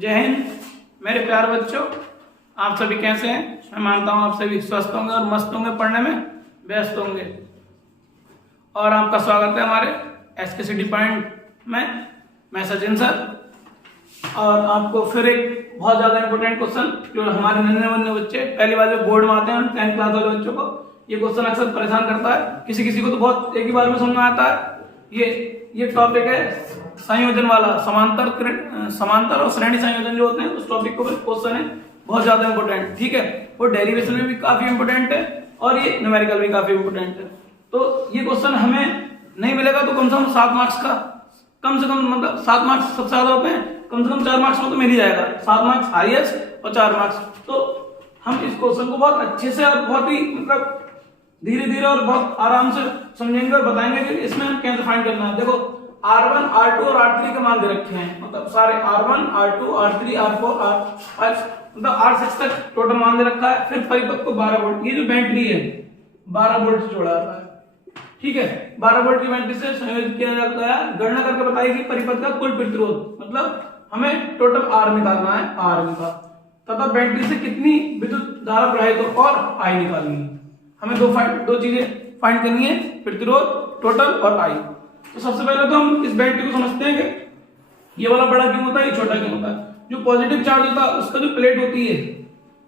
जय हिंद मेरे प्यारे बच्चों, आप सभी कैसे हैं। मैं मानता हूं आप सभी स्वस्थ होंगे और मस्त होंगे, पढ़ने में व्यस्त होंगे। और आपका स्वागत है हमारे एसकेसीडी पॉइंट में। मैं सचिन सर, और आपको फिर एक बहुत ज़्यादा इंपॉर्टेंट क्वेश्चन जो हमारे नन्हे बच्चे पहली बार जो बोर्ड में आते हैं 10th क्लास वाले बच्चों को ये क्वेश्चन अक्सर परेशान करता है। किसी किसी को तो बहुत एक ही बार में समझ में आता है। ये टॉपिक है संयोजन वाला, समांतर और श्रेणी संयोजन जो होते हैं उस टॉपिक को क्वेश्चन है बहुत ज्यादा इंपॉर्टेंट। ठीक है, वो डेरिवेशन में भी काफी इंपॉर्टेंट है और ये न्यूमेरिकल भी काफी इंपॉर्टेंट है। तो ये क्वेश्चन हमें नहीं मिलेगा तो कम से कम 7 मार्क्स का, कम से कम मतलब 7 मार्क्स सबसे ज्यादा होते हैं, कम से कम 4 मार्क्स में तो मिल ही जाएगा। 7 मार्क्स हाईएस्ट और 4 मार्क्स। तो हम इस क्वेश्चन को बहुत अच्छे से और बहुत ही मतलब धीरे धीरे और बहुत आराम से समझेंगे और बताएंगे कि इसमें हम कैसे फाइंड करना है। देखो R1, R2 और R3 के मान दे रखे हैं, मतलब सारे R1, R2, R3, R4, R5 मतलब R6 तक टोटल मान दे रखा है। फिर परिपथ को 12 वोल्ट, ये जो बैटरी है 12 वोल्ट से जोड़ा जाता है। ठीक है, 12 वोल्ट की बैटरी से संयोजित किया जाता है। गणना करके बताइए परिपथ का कुल प्रतिरोध, मतलब हमें टोटल R निकालना है, R निकाल तथा बैटरी से कितनी विद्युत धारा प्रवाहित हो और I निकालनी है। हमें दो चीजें फाइंड करनी है, प्रतिरोध टोटल और I। तो सबसे पहले तो हम इस बैटरी को समझते हैं कि ये वाला बड़ा क्यों होता है, ये छोटा क्यों होता है। जो पॉजिटिव चार्ज होता है उसका जो प्लेट होती है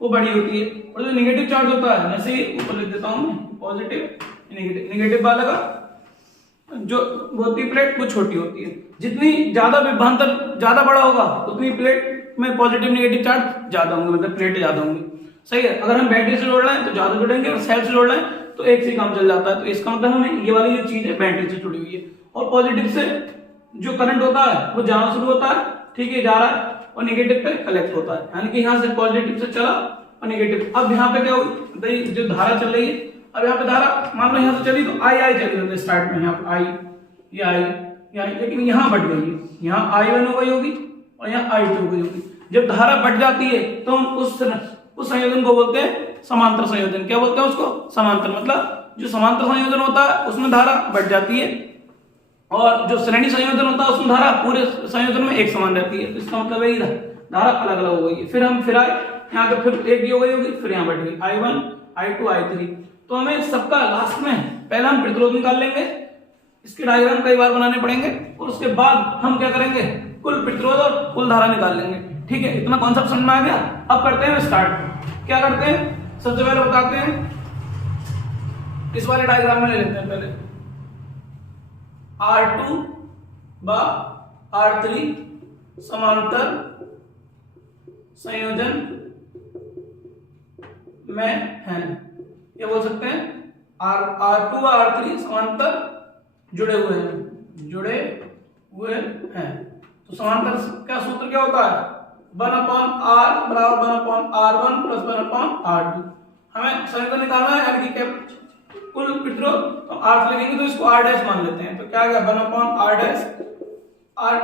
वो बड़ी होती है, और जो नेगेटिव चार्ज होता है, जैसे ऊपर लिख देता हूं मैं, पॉजिटिव नेगेटिव वाला का जो होती प्लेट वो छोटी होती है। जितनी ज्यादा विभवांतर ज्यादा बड़ा होगा उतनी प्लेट में पॉजिटिव नेगेटिव चार्ज ज्यादा होंगे, मतलब प्लेट ज्यादा होंगी। सही है, अगर हम बैटरी से जोड़ रहे हैं तो ज्यादा जुड़ेंगे और सेल से जोड़ रहे हैं तो एक से काम चल जाता है। तो इसका मतलब हमें ये वाली जो चीज है बैटरी से जुड़ी हुई है। और पॉजिटिव से जो करंट होता है वो जाना शुरू होता है, ठीक है, जा रहा है, और नेगेटिव पे कलेक्ट होता है, यानी कि यहाँ से पॉजिटिव से चला और नेगेटिव। अब यहाँ पे क्या हुई, जो धारा चल रही है, अब यहाँ पे धारा मान लो यहाँ से चली तो आई चली, मतलब स्टार्ट में यहाँ पे आई, ये आई, लेकिन यहाँ बढ़ गई है, यहाँ I1 हो गई होगी और यहाँ I2 हो गई होगी। जब धारा बढ़ जाती है तो हम उस संयोजन को बोलते हैं समांतर संयोजन। क्या बोलते हैं उसको? समांतर। मतलब जो समांतर संयोजन होता है उसमें धारा बढ़ जाती है, और जो श्रेणी संयोजन होता है उसमें धारा पूरे संयोजन में एक समान रहती है। तो इसका मतलब यही धारा अलग अलग हो गई है। फिर हम आए यहाँ पे, फिर एक हो गई होगी, फिर यहाँ बढ़ गई I1, I2, I3। तो हमें सबका लास्ट में पहले हम प्रतिरोध निकाल लेंगे, इसके डायग्राम कई बार बनाने पड़ेंगे, और उसके बाद हम क्या करेंगे, कुल प्रतिरोध और कुल धारा निकाल लेंगे। ठीक है, इतना कॉन्सेप्ट समझ में आ गया। अब करते हैं स्टार्ट। क्या करते हैं, सबसे पहले बताते हैं, इस वाले डायग्राम में ले लेते हैं पहले R2 व R3 समांतर संयोजन में है। ये बोल सकते हैं R2 व R3 समांतर जुड़े हुए हैं। तो समांतर का सूत्र क्या होता है, 1/R बराबर 1/R1 प्लस 1/R2। हमें संयोजन निकालना है, यानी कि कुल प्रतिरोध। तो R से लिखेंगे तो इसको R डैश मान लेते हैं। तो क्या आ गया, 1/R डैश R।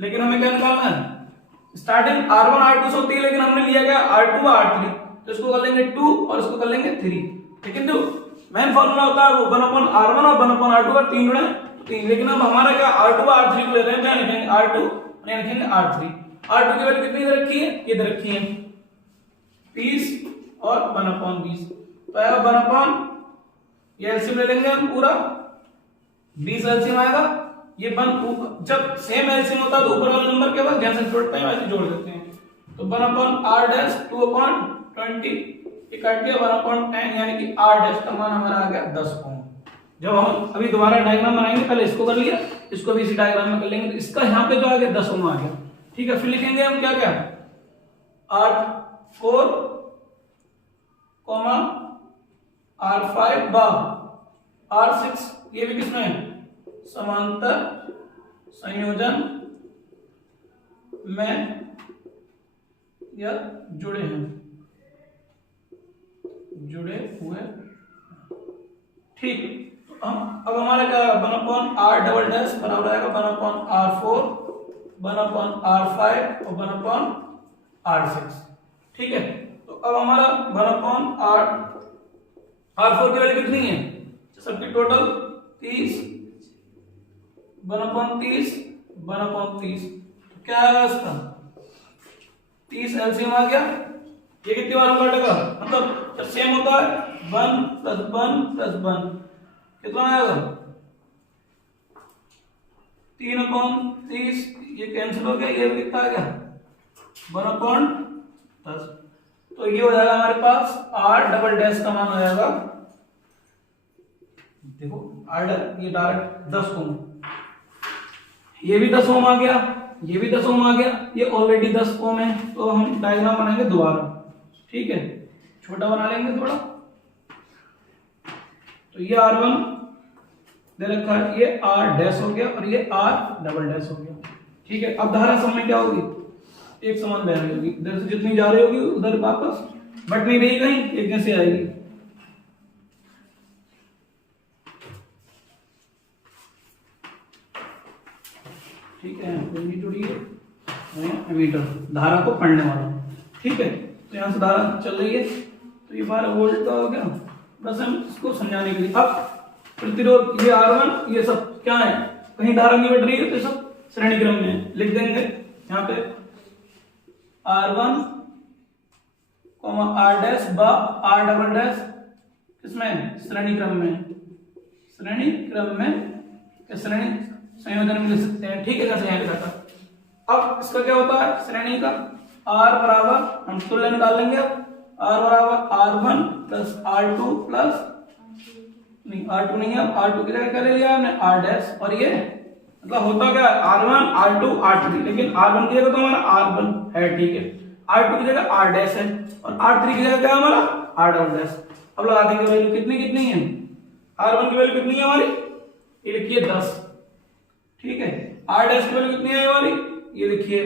लेकिन हमें क्या निकालना है, स्टार्टिंग R1 R2 से होती है, लेकिन हमने लिया क्या R2 व R3। तो इसको कर लेंगे 2 और इसको कर लेंगे 3। लेकिन जो मेन फॉर्मूला होता है वो 1/R1 और 1/R2 का 3 गुणा 3। लेकिन अब हमारा क्या R2 व R3 को ले रहे हैं, क्या लिखेंगे R2 और यहाँ लिखेंगे R3। R2 की वैल्यू कितनी दे रखी है, ये दे रखी है 20 और 1/20। तो आएगा 1/, ये एलसीएम ले लेंगे हम पूरा, 20 एलसीएम आएगा। ये जब सेम एलसीएम होता है तो ऊपर वाले नंबर के बाद जैसे जोड़ते हैं वैसे जोड़ देते हैं। तो 1/R डैश 2/20 ये काट दिया 1/10, यानी कि R डैश का मान हमारा आ गया 10 ओम। जब हम अभी दोबारा डायग्राम बनाएंगे, पहले इसको कर लिया, इसको भी इसी डायग्राम में कर लेंगे, तो इसका यहाँ पे जो आ गया 10 ओम आ गया। ठीक है, फिर लिखेंगे हम क्या क्या, R4, R5 व R6, ये भी किसमें है, समांतर संयोजन में या जुड़े हुए। ठीक, तो हम अब हमारा क्या 1/R डबल डैश बराबर आएगा 1/R4, 1/R5 और 1/R6। ठीक है, तो अब हमारा 1/R4 की वैल्यू कितनी है, सबकी टोटल 30, 1/30, 1/30। तो क्या आएगा इसका 30 एलसीएम आ गया। ये कितनी बार काटेगा, मतलब जब सेम होता है 1 + 1 + 1 कितना आएगा 3/30, ये कैंसिल हो गया, ये कितना आ गया 1/10। तो ये हो जाएगा हमारे पास R" का मान हो जाएगा, देखो R ये डायरेक्ट 10 ओम, ये भी 10 ओम आ गया, ये भी 10 ओम आ गया, ये ऑलरेडी 10 ओम है। तो हम डायग्राम बनाएंगे दोबारा, ठीक है, छोटा बना लेंगे थोड़ा। तो ये R1 दे रखा है, ये R' हो गया और ये R" हो गया, ठीक है। अब धारा सब में क्या होगी, एक समान बह रही होगी, इधर से जितनी जा रही होगी उधर वापस बट नहीं रही, कहीं एक जैसे आएगी। ठीक है, एमीटर धारा को पढ़ने वाला, ठीक है। तो यहाँ से धारा चल रही है, तो ये 12 वोल्ट का हो गया। बस हम इसको समझाने के लिए, अब प्रतिरोध ये R1 ये सब क्या है, कहीं धारा नहीं बढ़ रही है तो सब श्रेणी क्रम में लिख देंगे यहाँ पे R1, R' बा R" किसमें, श्रेणी क्रम में, श्रेणी क्रम में, श्रेणी संयोजन में लिख सकते हैं, ठीक है। कैसे यहाँ लिखा, अब इसका क्या होता है श्रेणी का, R बराबर हम तुल्य निकाल लेंगे, अब R बराबर R1 + R2 प्लस नहीं R2 नहीं है, अब R2 की जगह क्या ले लिया हमने R', और ये मतलब होता क्या है R1 R2 R3, लेकिन R1 की जगह तो हमारा R1 है, ठीक है, R2 की जगह R' है और R3 की जगह क्या है हमारा R'। अब लगा देंगे वैल्यू कितनी कितनी है, R1 की वैल्यू कितनी है हमारी, ये लिखिए 10, ठीक है। R' की वैल्यू कितनी है हमारी, ये लिखिए,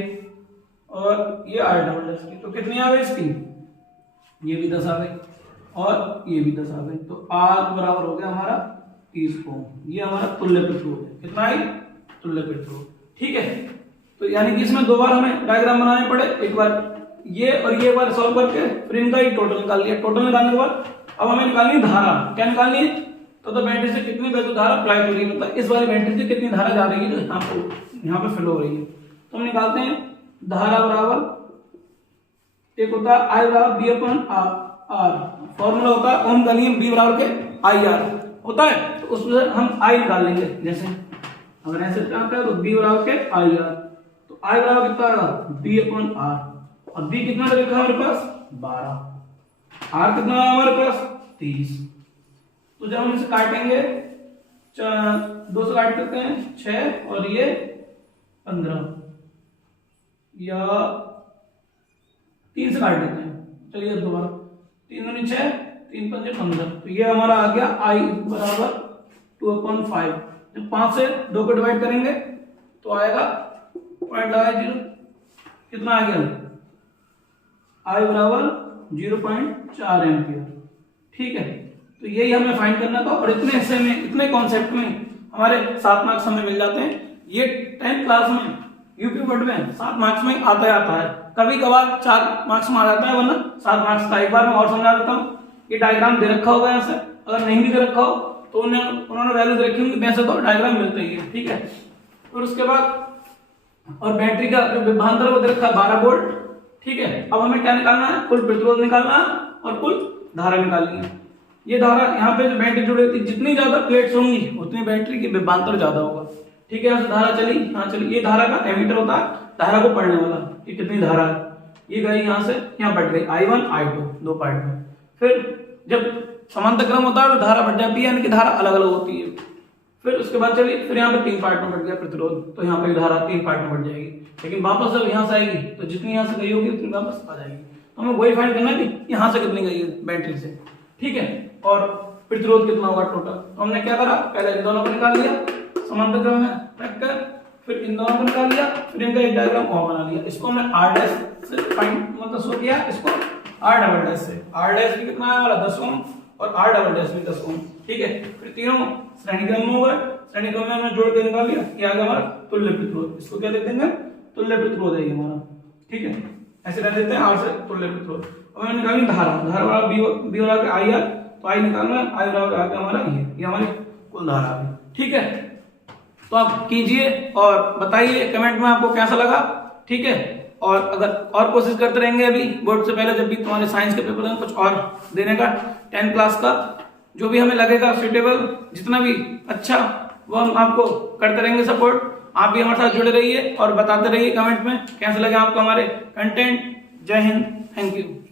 और ये R" की तो कितनी आ गई इसकी, ये भी 10 आ गई और ये भी 10 आ गई। तो R बराबर हो गया हमारा 30 ओम, ये हमारा तुल्य प्रतिरोध है, कितना है तुल्य प्रतिरोध, ठीक है। तो यानी कि इसमें दो बार हमें डायग्राम बनाने पड़े, एक बार ये और ये बार सॉल्व करके फिर इनका ही टोटल निकाल लिया। टोटल निकालने के बाद अब हमें निकालनी धारा, क्या निकालनी है, तो बैटरी से कितनी वैल्यू धारा अप्लाई हो रही है, मतलब इस वाली बैटरी से कितनी धारा जा रही है जो यहाँ पे फिल हो रही है। तो हम निकालते हैं धारा बराबर, एक होता है I बराबर B/R, फॉर्मूला होता है ओम का नियम, B बराबर के IR होता है, तो उसमें हम I निकाल लेंगे। जैसे अगर ऐसे चाहते हैं तो B बराबर के IR, तो I बराबर कितना आएगा B/R, और B कितना लिखा है हमारे पास 12, R कितना है हमारे पास 30। तो जब हम इसे काटेंगे 2 से काट देते हैं 6 और ये 15, या 3 से काट देते हैं, चलिए दोबारा 3 दूनी 6 3 पंजे 15, तो ये हमारा आ गया I बराबर 2/5। जब 5 से 2 को डिवाइड करेंगे तो आएगा पॉइंट लगाए 0, कितना आ गया I बराबर 0.4 एम्पियर, ठीक है। तो यही हमें फाइंड करना था, और इतने हिस्से में, इतने कॉन्सेप्ट में हमारे 7 मार्क्स हमें मिल जाते हैं। ये 10th क्लास में यूपी बोर्ड में 7 मार्क्स में आता है, कभी कभार 4 मार्क्स में आ जाता है, वरना 7 मार्क्स का। एक बार मैं और समझा देता हूँ, ये डायग्राम दे रखा होगा यहाँ से, अगर नहीं भी दे रखा हो तो उन्होंने वैल्यू दे रखी होंगी, वैसे तो डायग्राम मिलता ही है, ठीक है। और उसके बाद और बैटरी का विभवांतर वो दे रखा है 12 वोल्ट, ठीक है। अब हमें क्या निकालना है, कुल प्रतिरोध निकालना है और कुल धारा निकालनी है। ये धारा यहाँ पे जो बैटरी जुड़ी होती है, जितनी ज्यादा प्लेट्स होंगी उतनी बैटरी की विभवांतर ज्यादा होगा, ठीक है। यहाँ से धारा चली, यहाँ चली, ये धारा का एमीटर होता है, धारा को पढ़ने वाला, ये कितनी धारा है, ये गई यहाँ से यहाँ बढ़ गई I1 I2 दो पार्ट में। फिर जब समांतर क्रम होता है तो धारा बढ़ जाती है, यानी कि धारा अलग अलग होती है। फिर उसके बाद चलिए, फिर यहाँ पे 3 पार्ट में बढ़ गया प्रतिरोध, तो यहाँ पे धारा 3 पार्ट में बढ़ जाएगी, लेकिन वापस जब यहाँ से आएगी तो जितनी यहाँ से गई होगी उतनी वापस आ जाएगी। तो हमें वही फाइंड करना है कि यहाँ से कितनी गई है बैटरी से, ठीक है, और प्रतिरोध कितना होगा टोटल। तो हमने क्या करा, पहले इन दोनों को निकाल लिया समांतर क्रम में रख कर, फिर इन दोनों को निकाल लिया, फिर इनका एक डायग्राम और बना लिया। इसको हमने R' से फाइंड मतलब शो किया, इसको R" से। R' भी कितना है हमारा 10 ओम और R" भी 10 ओम, ठीक है। फिर तीनों श्रेणी क्रम में होगा, श्रेणी क्रम में हमने जोड़ के निकाल लिया, ये आ गया हमारा तुल्य प्रतिरोध। इसको क्या लिख देंगे, तुल्य प्रतिरोध है ये हमारा, ठीक है। ऐसे रख देते हैं R से तुल्य प्रतिरोध। अब हमने निकाली धारा, धारा वाला B वाला के IR, तो I निकालना है, I बराबर आ गया हमारा ये हमारी कुल धारा है, ठीक है। तो आप कीजिए और बताइए कमेंट में आपको कैसा लगा, ठीक है। और अगर और कोशिश करते रहेंगे अभी बोर्ड से पहले, जब भी तुम्हारे साइंस के पेपर में कुछ और देने का 10th क्लास का जो भी हमें लगेगा सुटेबल, जितना भी अच्छा वो हम आपको करते रहेंगे सपोर्ट। आप भी हमारे साथ जुड़े रहिए और बताते रहिए कमेंट में कैसे लगे आपको हमारे कंटेंट। जय हिंद, थैंक यू।